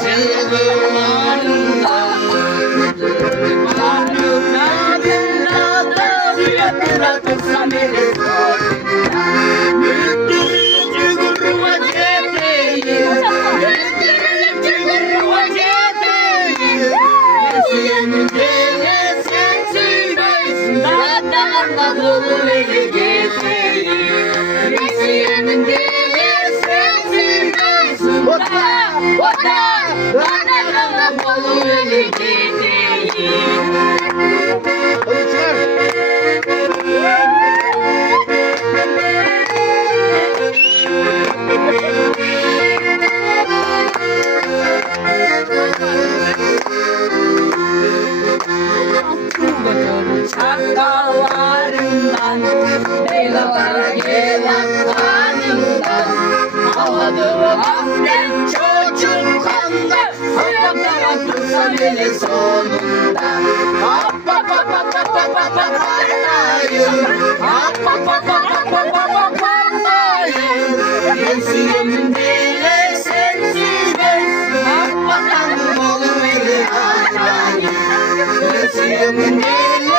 çığlıklarında Varlıklarında da suya bırakırsam beni sorduğunda Müttürücü guruma cepheyi Müttürücü guruma cepheyi Nesiyenince sen söylesin Dağlarla dolu eli gezeyi Nesiyenince sen söylesin Dağlarla dolu eli gezeyi Çakallarından Leylalara gelen kanımdan Ağladım annem çocuk kandı Hayatlara tutsam ele sonunda Hoppa hoppa hoppa hoppa hoppa Hoppa hoppa hoppa hoppa Yensiyemin dile sensiz Hoppa kanım olur eli açayım Yensiyemin dile